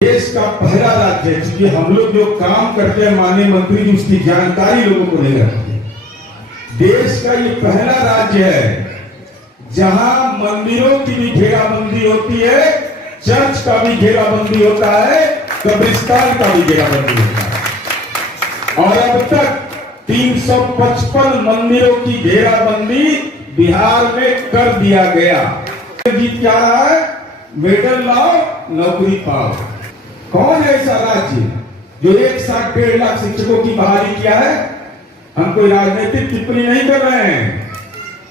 देश का पहला राज्य है, क्योंकि हम लोग जो काम करते हैं माननीय मंत्री जी उसकी जानकारी लोगों को नहीं रहती। देश का ये पहला राज्य है जहां मंदिरों की भी घेराबंदी होती है, चर्च का भी घेराबंदी होता है, कब्रिस्तान का भी घेराबंदी होता है। और अब तक 355 मंदिरों की घेराबंदी बिहार में कर दिया गया। जीत क्या रहा है? मेडल लाओ, नौकरी पाओ। कौन है ऐसा राज्य जो एक साथ 1.5 लाख शिक्षकों की बहाली किया है? हम कोई राजनीतिक टिप्पणी नहीं कर रहे हैं।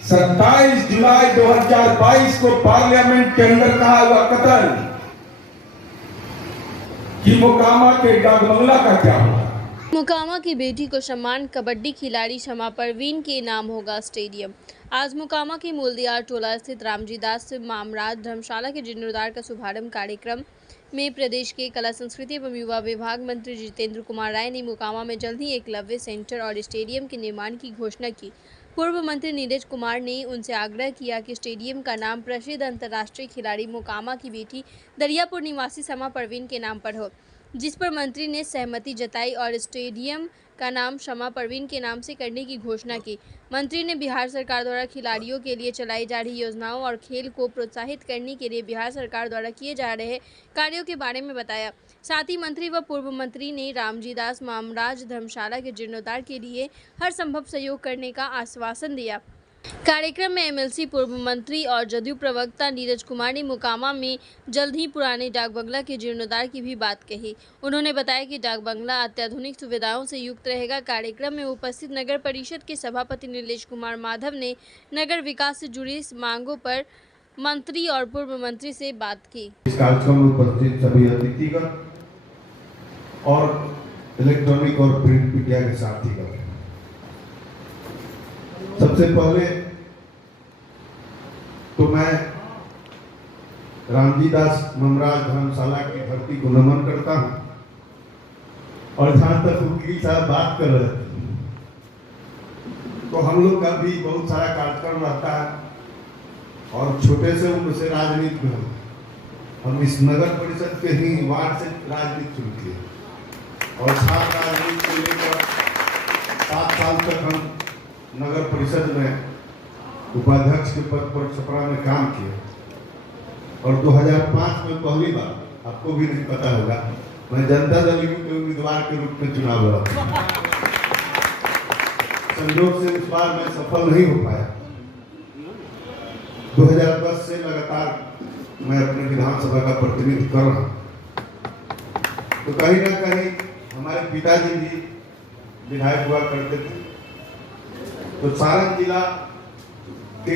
27 जुलाई 2022 को पार्लियामेंट के अंदर कहा हुआ कथन कि मोकामा के डाकबंगला का क्या हुआ? मोकामा की बेटी को सम्मान, कबड्डी खिलाड़ी शमा परवीन के नाम होगा स्टेडियम। आज मोकामा के मूलदियार टोला स्थित रामजी दास मामराज धर्मशाला के जीर्णोद्धार का शुभारंभ कार्यक्रम में प्रदेश के कला संस्कृति एवं युवा विभाग मंत्री जितेंद्र कुमार राय ने मोकामा में जल्द ही एकलव्य सेंटर और स्टेडियम के निर्माण की घोषणा की। पूर्व मंत्री नीरज कुमार ने उनसे आग्रह किया कि स्टेडियम का नाम प्रसिद्ध अंतर्राष्ट्रीय खिलाड़ी मोकामा की बेटी दरियापुर निवासी शमा परवीन के नाम पर हो, जिस पर मंत्री ने सहमति जताई और स्टेडियम का नाम शमा परवीन के नाम से करने की घोषणा की। मंत्री ने बिहार सरकार द्वारा खिलाड़ियों के लिए चलाई जा रही योजनाओं और खेल को प्रोत्साहित करने के लिए बिहार सरकार द्वारा किए जा रहे कार्यों के बारे में बताया। साथ ही मंत्री व पूर्व मंत्री ने रामजी दास मामराज धर्मशाला के जीर्णोद्धार के लिए हर संभव सहयोग करने का आश्वासन दिया। कार्यक्रम में एमएलसी पूर्व मंत्री और जदयू प्रवक्ता नीरज कुमार ने मोकामा में जल्द ही पुराने डाक बंगला के जीर्णोद्धार की भी बात कही। उन्होंने बताया कि डाक बंगला अत्याधुनिक सुविधाओं से युक्त रहेगा। कार्यक्रम में उपस्थित नगर परिषद के सभापति नीलेश कुमार माधव ने नगर विकास से जुड़ी मांगों पर मंत्री और पूर्व मंत्री से बात की। इस कार्यक्रम में उपस्थित सभी अतिथिगण और इलेक्ट्रॉनिक और प्रिंट मीडिया के साथीगण, सबसे पहले तो मैं रामजी दास मामराज धर्मशाला की धरती को नमन करता हूं। और जहां तक उनकी साथ बात कर रहे थे तो हम लोग का भी बहुत सारा कार्यक्रम रहता है और छोटे से उम्र से राजनीति में हम इस नगर परिषद के ही वार्ड से राजनीति शुरू किए और 7 राजनीति को लेकर 7 साल तक हम नगर परिषद में उपाध्यक्ष के पद पर छपरा में काम किए और 2005 में पहली बार, आपको भी नहीं पता होगा, मैं जनता दल के उम्मीदवार के रूप में चुनाव लड़ा। संयोग से इस बार मैं सफल नहीं हो पाया। 2010 से लगातार मैं अपने विधानसभा का प्रतिनिधित्व कर रहा हूं। तो कहीं ना कहीं हमारे पिताजी भी विधायक हुआ करते थे। तो सारण जिला के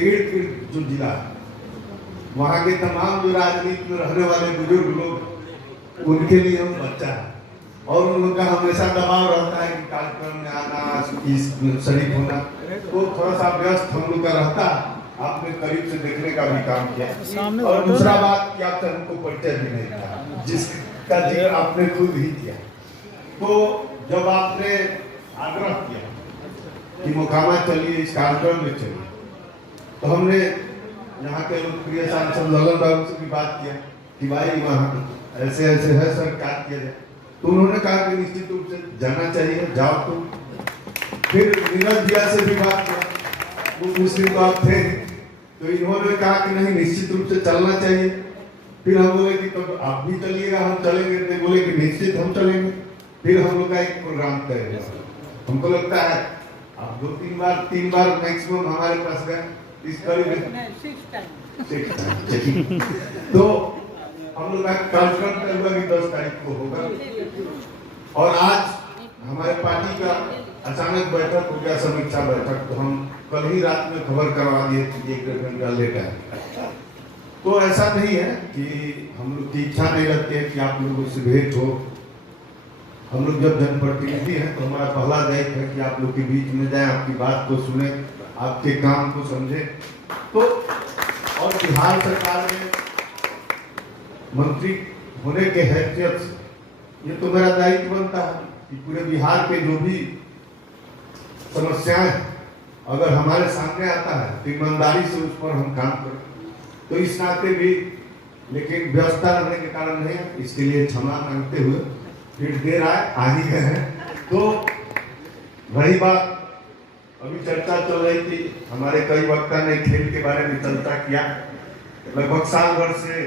जो जिला वहाँ के तमाम जो राजनीति में रहने वाले बुजुर्ग लोग, उनके लिए हम बच्चा है और उन लोग का हमेशा दबाव रहता है कि कार्यक्रम में आना, शरीक होना, तो थोड़ा सा व्यस्त हम लोग का रहता है। आपने करीब से देखने का भी काम किया और दूसरा बात कि आप हमको परिचय भी नहीं था, जिसका जिक्र आपने खुद ही किया। तो जब आपने आग्रह किया कि मोकामा चलिए, इस कार्यक्रम में चलिए, तो हमने यहाँ के लोकप्रिय सांसद ललन बाबू से भी बात किया कि भाई वहाँ ऐसे ऐसे है सर, क्या किया जाए। तो उन्होंने कहा कि निश्चित रूप से जाना चाहिए, जाओ तुम। फिर नीरज भैया से भी बात किया, वो मुस्लिम तो आप थे, तो इन्होंने कहा कि नहीं, निश्चित रूप से चलना चाहिए। फिर हम बोले कि तो आप भी चलिएगा, हम चलेंगे। तो बोले कि निश्चित हम चलेंगे। फिर हम लोग का एक प्रोग्राम तय हुआ। हमको लगता है आप 3 बार मैक्सिमम हमारे पास गए इस करीब में 6 टाइम। तो हम लोग का कार्यक्रम तय हुआ कि 10 तारीख को होगा और आज हमारे पार्टी का अचानक बैठक हो गया, समीक्षा बैठक। तो हम कल ही रात में खबर करवा दिए कि 1 घंटा लेट है। तो ऐसा नहीं है कि हम लोग की इच्छा नहीं रखते कि आप लोगों से भेंट हो। हम लोग जब जनप्रतिनिधि हैं तो हमारा पहला दायित्व है कि आप लोग के बीच में जाए, आपकी बात को सुने, आपके काम को समझे। तो और बिहार सरकार में मंत्री होने के हैसियत से ये तो मेरा दायित्व बनता है कि पूरे बिहार के जो भी समस्याएं अगर हमारे सामने आता है तो ईमानदारी से उस पर हम काम करें। तो इस नाते भी लेकिन व्यवस्था रहने के कारण नहीं है, इसके लिए क्षमा मांगते हुए फिर देर आए आ ही गए हैं। तो वही बात अभी चर्चा चल रही थी, हमारे कई वक्ता ने खेल के बारे में चर्चा किया। लगभग साल भर से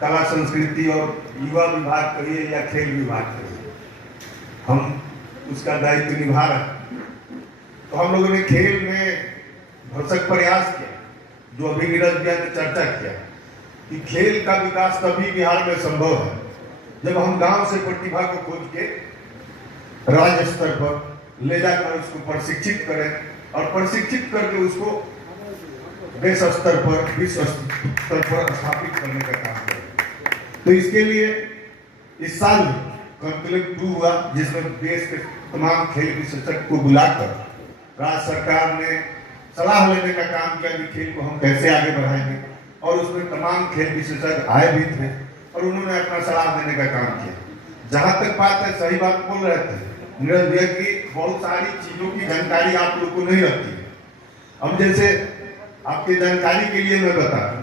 कला संस्कृति और युवा विभाग करिए या खेल विभाग करिए, हम उसका दायित्व निभा रहे हैं। तो हम लोगों ने खेल में भरसक प्रयास किया, जो अभी नीरज भैया ने चर्चा किया कि खेल का विकास तभी बिहार में संभव है जब हम गांव से प्रतिभा को खोज के राज्य स्तर पर ले जाकर उसको प्रशिक्षित करें और प्रशिक्षित करके उसको देश स्तर पर, विश्व स्तर पर स्थापित करने का काम करें। तो इसके लिए इस साल कॉन्क्लेव 2 हुआ, जिसमें देश के तमाम खेल विशेषज्ञ को बुलाकर राज्य सरकार ने सलाह लेने का काम किया कि खेल को हम कैसे आगे बढ़ाएंगे, और उसमें तमाम खेल विशेषज्ञ आए भी थे और उन्होंने अपना सलाह देने का काम किया। जहां तक बात है, सही बात बोल रहे थे नीरज भैया की, बहुत सारी चीजों की जानकारी आप लोग को नहीं रहती है। अब जैसे आपके जानकारी के लिए मैं बता दूं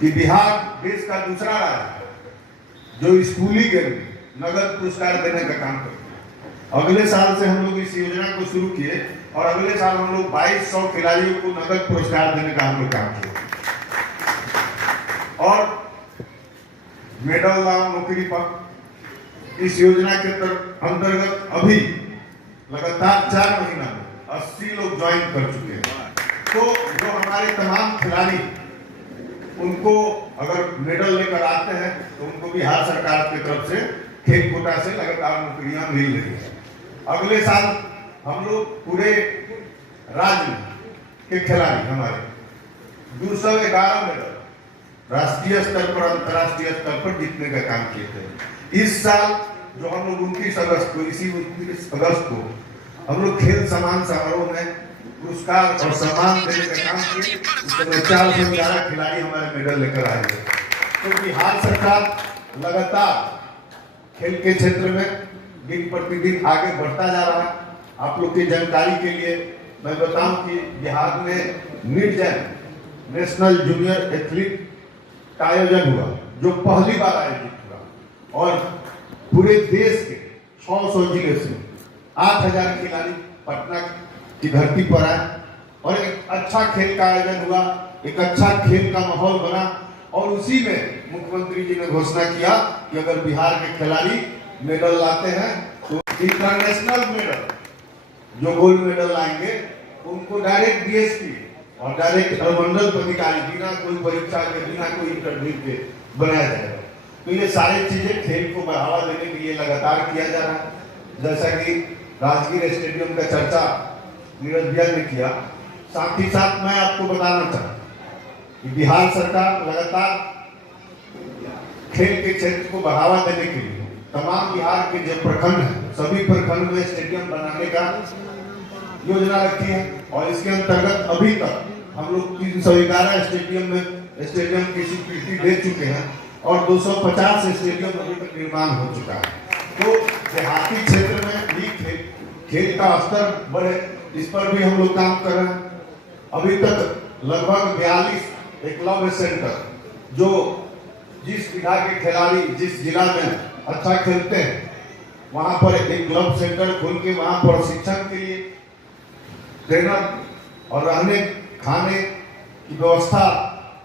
कि बिहार देश का दूसरा राज्य है जो स्कूली गेम में नगद पुरस्कार देने का काम करता है। अगले साल से हम लोग इस योजना को शुरू किए और अगले साल हम लोग 2200 खिलाड़ियों को नगद पुरस्कार देने का हम लोग काम किए। और मेडल लाओ नौकरी पर इस योजना के अंतर्गत अभी लगातार 4 महीना में 80 लोग ज्वाइन कर चुके हैं। तो जो हमारे तमाम खिलाड़ी उनको अगर मेडल लेकर आते हैं तो उनको बिहार सरकार की तरफ से खेल कोटा से लगातार नौकरियां मिल रही है। अगले साल हम लोग पूरे राज्य के खिलाड़ी हमारे 211 मेडल राष्ट्रीय स्तर पर, अंतर्राष्ट्रीय स्तर पर जीतने का काम किए थे। इस साल जो हम लोग 29 अगस्त को, इसी 29 अगस्त को हम लोग खेल सम्मान समारोह में पुरस्कार और सम्मान देने का काम किए। उसमें 411 खिलाड़ी हमारे मेडल लेकर आए थे। तो बिहार सरकार लगातार खेल के क्षेत्र में दिन प्रतिदिन आगे बढ़ता जा रहा है। आप लोग की जानकारी के लिए मैं बताऊं कि बिहार में निर्जन नेशनल जूनियर एथलीट का आयोजन हुआ, जो पहली बार आयोजित हुआ, और पूरे देश के 600 जिले से 8000 खिलाड़ी पटना की धरती पर आए और एक अच्छा खेल का आयोजन हुआ, एक अच्छा खेल का माहौल बना। और उसी में मुख्यमंत्री जी ने घोषणा किया कि अगर बिहार के खिलाड़ी मेडल लाते हैं तो इंटरनेशनल मेडल, जो गोल्ड मेडल लाएंगे उनको डायरेक्ट डीएसपी और डायरेक्ट अनुमंडल पदाधिकारी बिना कोई परीक्षा के, बिना कोई इंटरव्यू के बनाया जाएगा। तो ये सारी चीजें खेल को बढ़ावा देने के लिए लगातार किया जा रहा है। जैसा कि राजगीर स्टेडियम का चर्चा नीरज भैया ने किया, साथ ही साथ मैं आपको बताना चाहता कि बिहार सरकार लगातार खेल के क्षेत्र को बढ़ावा देने के लिए तमाम बिहार के जो प्रखंड है, सभी प्रखंड में स्टेडियम बनाने का योजना रखी है। और इसके अंतर्गत अभी तक हम लोग 311 स्टेडियम की स्वीकृति दे चुके हैं और 250 स्टेडियम अभी तक निर्माण हो चुका है। तो देहाती क्षेत्र में भी खेल का स्तर बढ़े, इस पर भी हम लोग काम कर रहे हैं। अभी तक लगभग 42 एकलव्य सेंटर, जो जिस विधा के खिलाड़ी जिस जिला में अच्छा खेलते हैं वहां पर एक क्लब सेंटर खोल के वहां पर प्रशिक्षण के लिए ट्रेनर और रहने खाने की व्यवस्था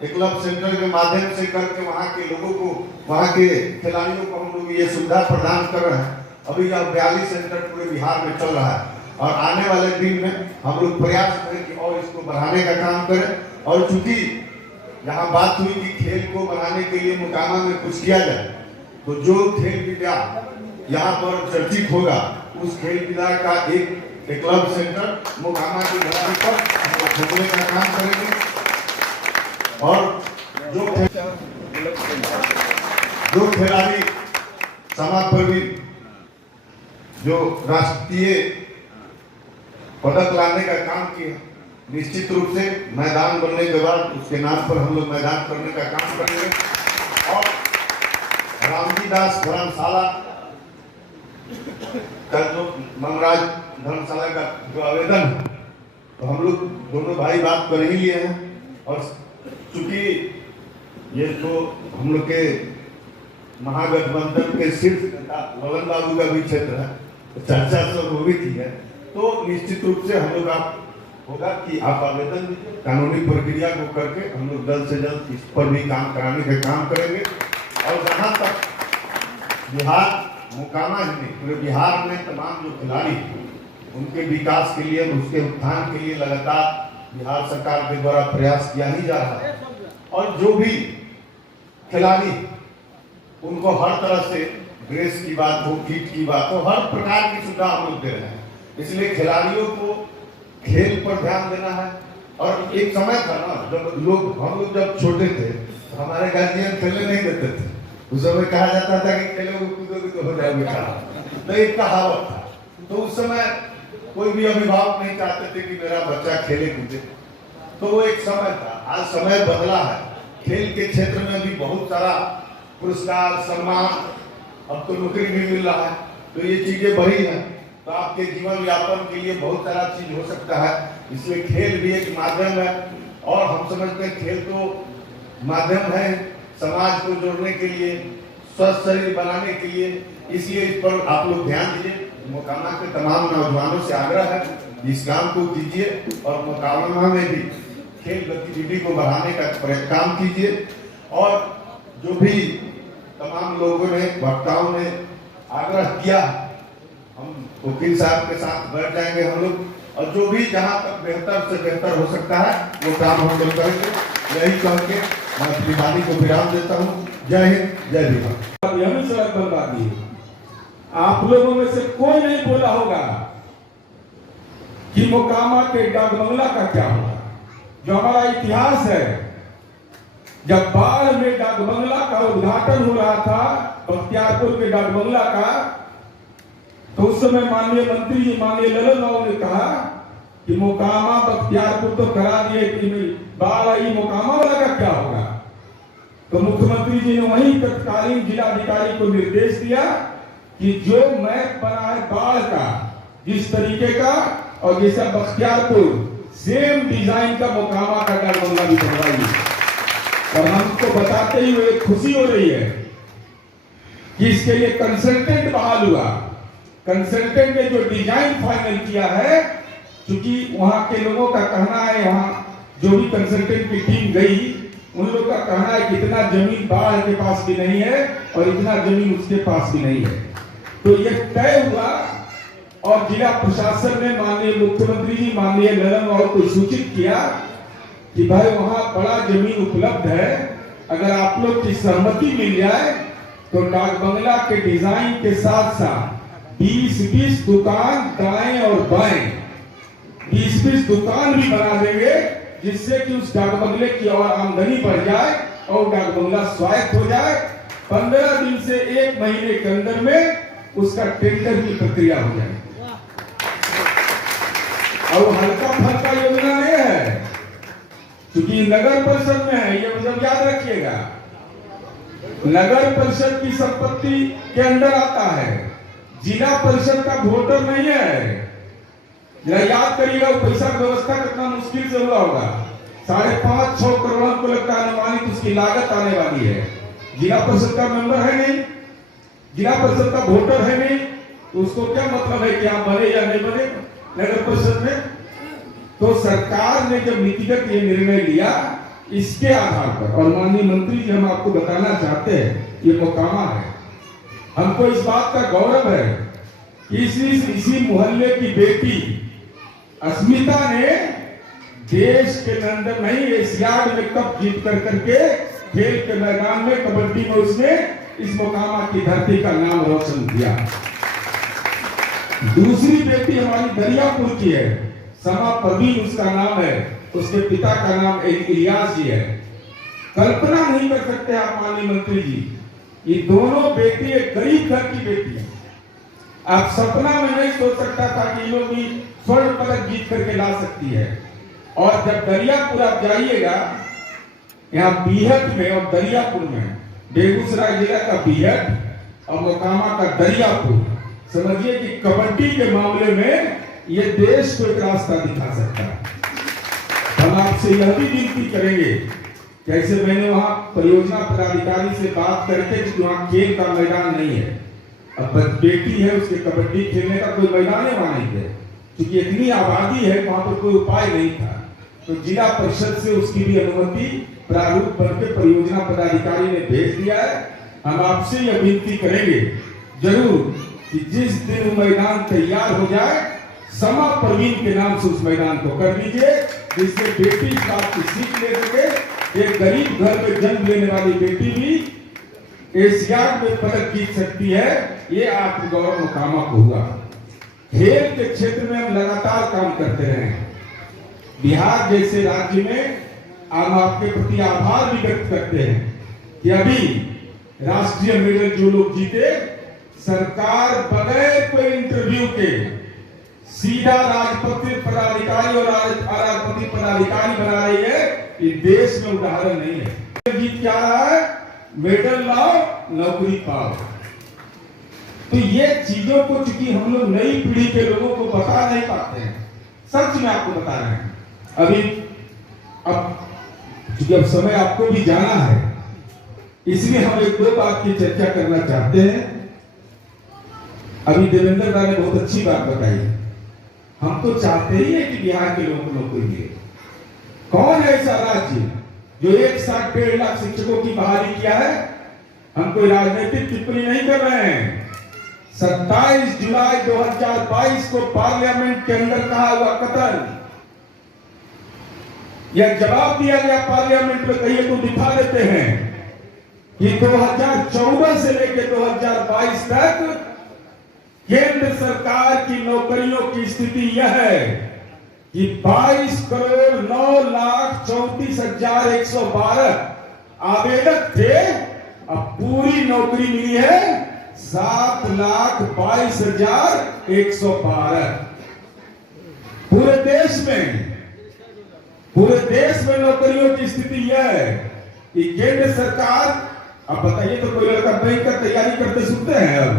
एक क्लब सेंटर के माध्यम से करके वहां के लोगों को, वहां के खिलाड़ियों को हम लोग ये सुविधा प्रदान कर रहे हैं। अभी यह 42 सेंटर पूरे बिहार में चल रहा है और आने वाले दिन में हम लोग प्रयास करें कि और इसको बढ़ाने का काम करें। और चूंकि यहाँ बात हुई कि खेल को बढ़ाने के लिए मोकामा में कुछ किया जाए, तो जो खेल विद्या यहाँ पर चर्चित होगा उस खेल विद्या का एक क्लब सेंटर मोकामा की धरती पर हम लोग खोलने का काम करेंगे। और जो खिलाड़ी समाज पर भी जो राष्ट्रीय पदक लाने का काम किया, निश्चित रूप से मैदान बनने के बाद उसके नाम पर हम लोग मैदान करने का काम करेंगे। और रामजी दास धर्मशाला का जो ममराज धर्मशाला का जो आवेदन है, तो हम लोग दोनों भाई बात कर ही लिए हैं। और चूंकि ये तो हम लोग के महागठबंधन के शीर्ष नेता ललन बाबू का भी क्षेत्र है, तो चर्चा सब हो भी की है। तो निश्चित रूप से हम लोग आप होगा कि आप आवेदन दीजिए, कानूनी प्रक्रिया को करके हम लोग जल्द से जल्द इस पर भी काम कराने का काम करेंगे। और जहाँ तक बिहार मोकामा ही नहीं, पूरे बिहार में तमाम जो खिलाड़ी उनके विकास के लिए, उसके उत्थान के लिए लगातार बिहार सरकार के द्वारा प्रयास किया ही जा रहा है। और जो भी खिलाड़ी, उनको हर तरह से ड्रेस की बात हो, किट की बात हो, हर प्रकार की सुविधा हम लोग दे रहे हैं। इसलिए खिलाड़ियों को खेल पर ध्यान देना है। और एक समय था ना, जब हम लोग जब छोटे थे तो हमारे गार्जियन खेलने नहीं देते थे। उस समय कहा जाता था कि खेलोगे कूदोगे तो हो जाओगे खराब, तो एक कहावत था। तो उस समय कोई भी अभिभावक नहीं चाहते थे कि मेरा बच्चा खेले कूदे। तो वो एक समय था। आज समय बदला है, खेल के क्षेत्र में भी बहुत सारा पुरस्कार, सम्मान, अब तो नौकरी भी मिल रहा है। तो ये चीजें बढ़ी हैं, तो आपके जीवन यापन के लिए बहुत सारा चीज हो सकता है। इसलिए खेल भी एक माध्यम है। और हम समझते हैं खेल तो माध्यम है समाज को जोड़ने के लिए, स्वस्थ शरीर बनाने के लिए। इसलिए इस पर आप लोग ध्यान दीजिए। मोकामा के तमाम नौजवानों से आग्रह है, इस काम को कीजिए और मोकामा में भी खेल गतिविधि को बढ़ाने का काम कीजिए। और जो भी तमाम लोगों ने, वक्ताओं ने आग्रह किया, हम वकील साहब के साथ बैठ जाएंगे हम लोग, और जो भी जहां तक बेहतर से बेहतर हो सकता है वो काम हम लोग करेंगे। यही कह के मैं अपनी वाणी को विराम देता हूँ। जय हिंद, जय बिहार। यह भी सड़क बनवा दी। आप लोगों में से कोई नहीं बोला होगा कि मोकामा के डाक बंगला का क्या होगा। जो हमारा इतिहास है, जब बाढ़ में डाक बंगला का उद्घाटन हो रहा था, बख्तियारपुर के डाक बंगला का, तो उस समय माननीय मंत्री जी, माननीय ललन बाबू ने कहा कि मोकामा बख्तियारपुर तो करा दिए, कि बाढ़ आई, मोकामा वाला का क्या होगा। तो मुख्यमंत्री जी ने वहीं तत्कालीन जिलाधिकारी को निर्देश दिया कि जो मैप बना है बाढ़ का, जिस तरीके का और जैसा बख्तियारपुर, सेम डिजाइन का मोकामा का डाक बंगला भी बनवाइए। और हमको बताते ही हुए खुशी हो रही है कि इसके लिए कंसल्टेंट बहाल हुआ। कंसल्टेंट ने जो डिजाइन फाइनल किया है, क्योंकि वहां के लोगों का कहना है, वहां जो भी कंसल्टेंट की टीम गई, उन लोगों का कहना है कि इतना जमीन बाढ़ के पास भी नहीं है और इतना जमीन उसके पास भी नहीं है। तो ये तय हुआ और जिला प्रशासन ने माननीय मुख्यमंत्री जी, माननीय ललन बाबू को सूचित किया कि भाई वहां बड़ा जमीन उपलब्ध है, अगर आप लोग की सहमति मिल जाए तो डाक बंगला के डिजाइन के साथ साथ 20-20 दुकान दाएं और बाएं, 20-20 दुकान भी बना देंगे, जिससे कि उस डाक बंगले की और आमदनी बढ़ जाए और डाक बंगला स्वायत्त हो जाए। 15 दिन से 1 महीने के अंदर में उसका टेंडर की प्रक्रिया हो जाए। और हल्का फल्का योजना नहीं है, क्योंकि नगर परिषद में है, ये मतलब याद रखिएगा, नगर परिषद की संपत्ति के अंदर आता है, जिला परिषद का वोटर नहीं है। जरा याद करिएगा, पैसा की व्यवस्था कितना मुश्किल से हुआ होगा। 5.5-6 करोड़ को लगता है अनुमानित उसकी लागत आने वाली है। जिला परिषद का मेंबर है नहीं, जिला परिषद का वोटर है नहीं, तो उसको क्या मतलब है कि आप बने या नहीं बने नगर परिषद में। तो सरकार ने जब नीतिगत ये निर्णय लिया, इसके आधार पर, और माननीय मंत्री जी हम आपको बताना चाहते हैं, ये मोकामा है, हमको इस बात का गौरव है कि इसी मोहल्ले की बेटी अस्मिता ने देश के अंदर नहीं, एशियाड में कप जीत करके खेल के मैदान में कबड्डी में उसने इस मोकामा की धरती का नाम रोशन किया। दूसरी बेटी हमारी दरियापुर की है, समा परवीन उसका नाम है, उसके पिता का नाम इलियास जी है। कल्पना नहीं कर सकते आप माननीय मंत्री जी, ये दोनों बेटी एक गरीब घर की बेटी है। आप सपना में नहीं सोच सकता था कि ये लोग भी स्वर्ण पदक जीत करके ला सकती है। और जब दरियापुर आप जाइएगा, यहाँ बीहट में और दरियापुर में, बेगूसराय जिला का बीहट और मोकामा का दरियापुर, समझिए कि कबड्डी के मामले में ये देश को एक रास्ता दिखा सकता है। हम आपसे यह भी विनती करेंगे कैसे मैंने वहां परियोजना पदाधिकारी से बात करके कि वहां खेल का मैदान नहीं है, अब बेटी है उसके कबड्डी खेलने का कोई मैदान है वहां नहीं है, क्योंकि इतनी आबादी है वहां पर कोई उपाय नहीं था। तो जिला परिषद से उसकी भी अनुमति प्रारूप बनकर परियोजना पदाधिकारी ने भेज दिया है। हम आपसे यह विनती करेंगे जरूर कि जिस दिन वो मैदान तैयार हो जाए, समा प्रवीण के नाम से उस मैदान को कर दीजिए, जिससे बेटी इस बात की सीख ले सके। एक गरीब घर में जन्म लेने वाली बेटी भी एशियाड में पदक जीत सकती है, ये आत्मगौरव मुकामा को हुआ। खेल के क्षेत्र में हम लगातार काम करते रहे। बिहार जैसे राज्य में हम आपके प्रति आभार भी व्यक्त करते हैं कि अभी राष्ट्रीय मेडल जो लोग जीते, सरकार बगैर कोई इंटरव्यू के सीधा राजपत्रित पदाधिकारी और अराजपत्रित पदाधिकारी बना रही है। ये देश में उदाहरण नहीं है। जीत क्या रहा है? मेडल लाओ, नौकरी पाओ। तो ये चीजों को चूंकि हम लोग नई पीढ़ी के लोगों को बता नहीं पाते हैं, सच में आपको बता रहे हैं। अभी अब चूंकि अब समय आपको भी जाना है, इसलिए हम एक दो बात की चर्चा करना चाहते हैं। अभी देवेंद्र दा ने बहुत अच्छी बात बताई। हम तो चाहते ही है कि बिहार के लोगों को नौकरी मिले। कौन है ऐसा राज्य जो एक साथ 1.5 लाख शिक्षकों की बहाली किया है? हम कोई राजनीतिक टिप्पणी नहीं कर रहे हैं। 27 जुलाई 2022 को पार्लियामेंट के अंदर कहा हुआ कथन, यह जवाब दिया गया पार्लियामेंट में, कहिए तो दिखा देते हैं कि 2014 से लेकर 2022 तक केंद्र सरकार की नौकरियों की स्थिति यह है कि 22,09,34,112 आवेदक थे, अब पूरी नौकरी मिली है 7,22,112। पूरे देश में नौकरियों की स्थिति यह है कि केंद्र सरकार, अब बताइए तो कोई लड़का बैंक का तैयारी करते सुनते हैं? अब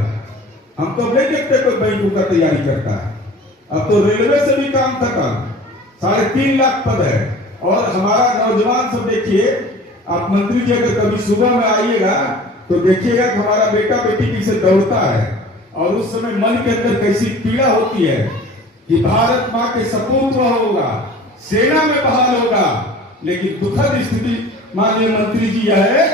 हम तो नहीं देखते कोई बैंक का तैयारी करता है। अब तो रेलवे से भी काम खत्म, 3.5 लाख पद है। और हमारा नौजवान सब देखिए, आप मंत्री जी अगर कभी सुबह में आइएगा तो देखिएगा कि हमारा बेटा बेटी कैसे दौड़ता है, और उस समय मन के अंदर कैसी पीड़ा होती है कि भारत माँ के सपूत वह होगा, सेना में बहाल होगा। लेकिन दुखद स्थिति माननीय मंत्री जी यह है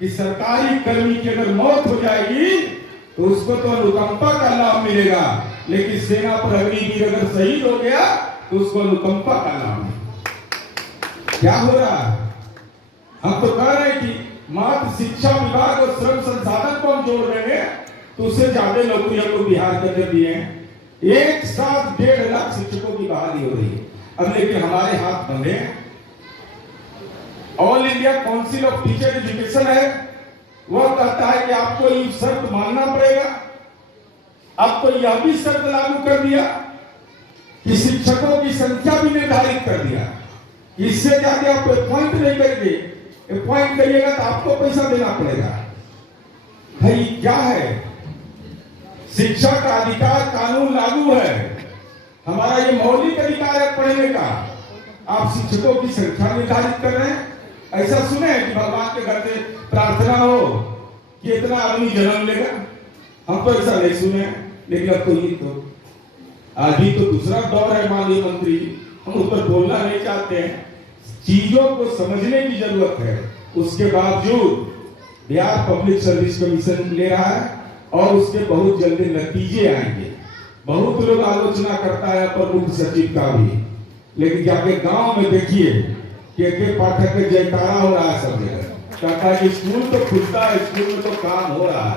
कि सरकारी कर्मी की अगर मौत हो जाएगी तो उसको तो अनुकंपा का लाभ मिलेगा, लेकिन सेना पर अग्निवीर अगर शहीद हो गया तो उसको अनुकंपा का लाभ नहीं। क्या हो रहा है? हम तो कह रहे हैं कि मात्र शिक्षा विभाग और श्रम संसाधन को हम जोड़ देंगे तो उससे ज्यादा नौकरी हम लोग बिहार के अंदर दिए हैं। एक साथ 1.5 लाख शिक्षकों की बहाली हो रही है। अब लेकिन हमारे हाथ बंधे हैं। All India council of teacher education है, वह कहता है कि आपको ये शर्त मानना पड़ेगा। अब तो यह भी शर्त लागू कर दिया कि शिक्षकों की संख्या भी निर्धारित कर दिया। इससे ज्यादा आप अपॉइंट नहीं करेंगे, अपॉइंट करिएगा तो आपको पैसा देना पड़ेगा। भाई क्या है? शिक्षा का अधिकार कानून लागू है, हमारा ये मौलिक अधिकार है पढ़ने का। आप शिक्षकों की संख्या निर्धारित कर रहे हैं। ऐसा सुने कि भगवान के घर से प्रार्थना हो कि इतना आदमी जन्म लेगा? हम तो ऐसा नहीं सुने। लेकिन अब तो ये तो अभी तो दूसरा दौर है माननीय मंत्री, हम उस पर बोलना नहीं चाहते हैं। चीजों को समझने की जरूरत है। उसके बावजूद बिहार पब्लिक सर्विस कमीशन ले रहा है और उसके बहुत जल्दी नतीजे आएंगे। बहुत लोग आलोचना करता है प्रमुख सचिव का भी, लेकिन जाके गांव में देखिए के पाठक के जयकारा हो रहा है सब जगह। कहता है स्कूल तो खुलता है, स्कूल में तो काम हो रहा है,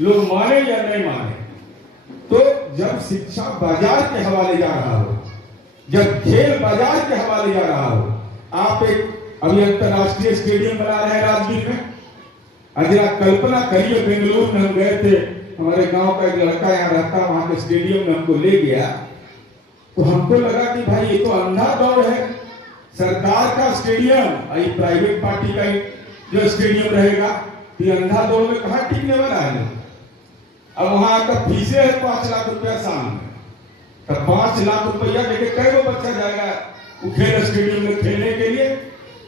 लोग माने या नहीं माने। तो जब शिक्षा बाजार के हवाले जा रहा हो, जब खेल बाजार के हवाले जा रहा हो, आप एक अभी अंतरराष्ट्रीय स्टेडियम बना रहे हैं राजगीर में। अगर कल्पना करिए, बेंगलुरु में हम गए थे, हमारे गांव का एक लड़का यहाँ रहता, वहां के स्टेडियम में हमको ले गया तो हमको लगा कि भाई ये तो अंधा दौड़ है। सरकार का स्टेडियम, प्राइवेट पार्टी का जो स्टेडियम रहेगा, तो अंधा दौड़ में कहा टिकने वाला है। अब वहां का फीसे है 5 लाख रुपया साल में, तो 5 लाख रुपया लेके कई गो बच्चा जाएगा वो खेल स्टेडियम में खेलने के लिए?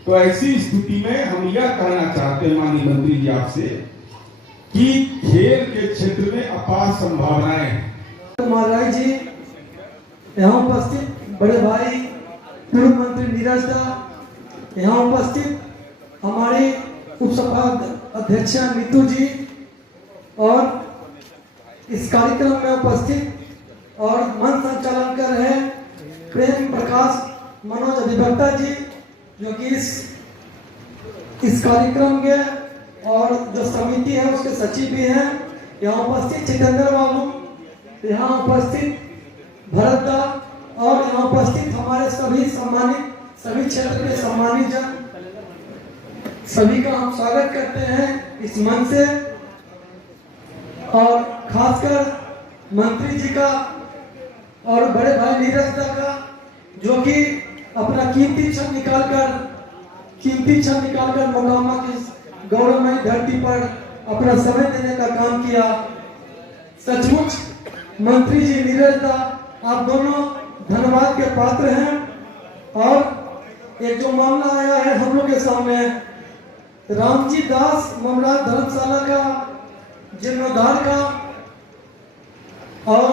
तो ऐसी स्थिति में हम यह कहना चाहते हैं माननीय मंत्री जी आपसे कि खेल के क्षेत्र में अपार संभावनाएं हैं। महाराज जी, यहाँ उपस्थित बड़े भाई पूर्व मंत्री नीरज दा, यहाँ उपस्थित हमारे उपसभा अध्यक्ष नीतू जी और इस कार्यक्रम में उपस्थित और मंच संचालन कर रहे प्रेम प्रकाश मनोज अधिवक्ता जी, जो कि इस कार्यक्रम के और जो समिति है उसके सचिव भी हैं। यहाँ उपस्थित जितेंद्र बाबू, यहाँ उपस्थित भरत दा और यहाँ उपस्थित हमारे सभी सम्मानित, सभी क्षेत्र के सम्मानित जन, सभी का हम स्वागत करते हैं इस मंच से। और खासकर मंत्री जी का और बड़े भाई नीरज दा का, जो कि अपना कीमती क्षण निकालकर मोकामा की गौरवमय धरती पर अपना समय देने का काम किया। सचमुच मंत्री जी नीरज दा, आप दोनों धन्यवाद के पात्र हैं। और एक जो मामला आया है हम लोग के सामने, रामजी दास ममराज धर्मशाला का जीर्णोद्धार का, और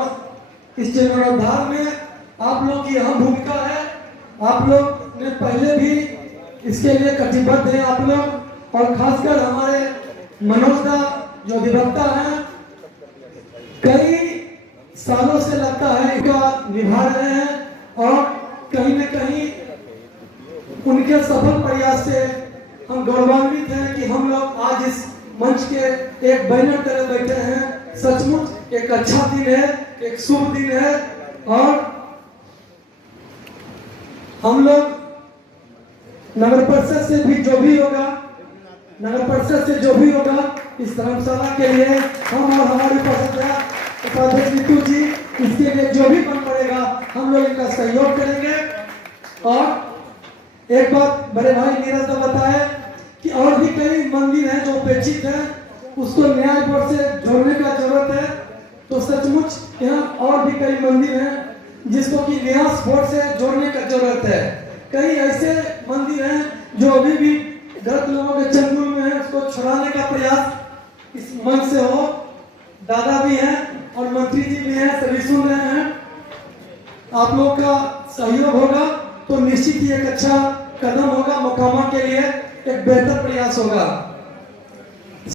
इस जीर्णोद्धार में आप लोग की अहम भूमिका है। आप लोग ने पहले भी इसके लिए कटिबद्ध हैं आप लोग, और खासकर हमारे मनोज दा जो अधिवक्ता हैं, कई सालों से लगता है इनका निभा रहे हैं, और कहीं न कहीं उनके सफल प्रयास से हम गौरवान्वित हैं कि हम लोग आज इस मंच के एक बैनर तरह बैठे हैं। सचमुच एक अच्छा दिन है, एक शुभ दिन है। और हम लोग नगर परिषद से भी जो भी होगा, नगर परिषद से जो भी होगा इस धर्मशाला के लिए हम और हमारे उपाध्यक्ष नीतू जी, इसके लिए जो भी बन पड़ेगा हम लोग इनका सहयोग करेंगे। और एक बात बड़े भाई नीरज ने बताया कि और भी कई मंदिर हैं जो उपेक्षित हैं, उसको न्याय बोर्ड से जोड़ने का जरूरत है। तो सचमुच यहाँ और भी कई मंदिर हैं जिसको कि न्यास बोर्ड से जोड़ने का जरूरत है। कई ऐसे मंदिर हैं जो अभी भी गलत लोगों के चंगुल में है, उसको छुड़ाने का प्रयास इस मंच से हो। दादा भी हैं और मंत्री जी भी हैं, सभी सुन रहे हैं। आप लोग का सहयोग होगा तो निश्चित ही एक अच्छा कदम होगा, मोकामा के लिए एक बेहतर प्रयास होगा।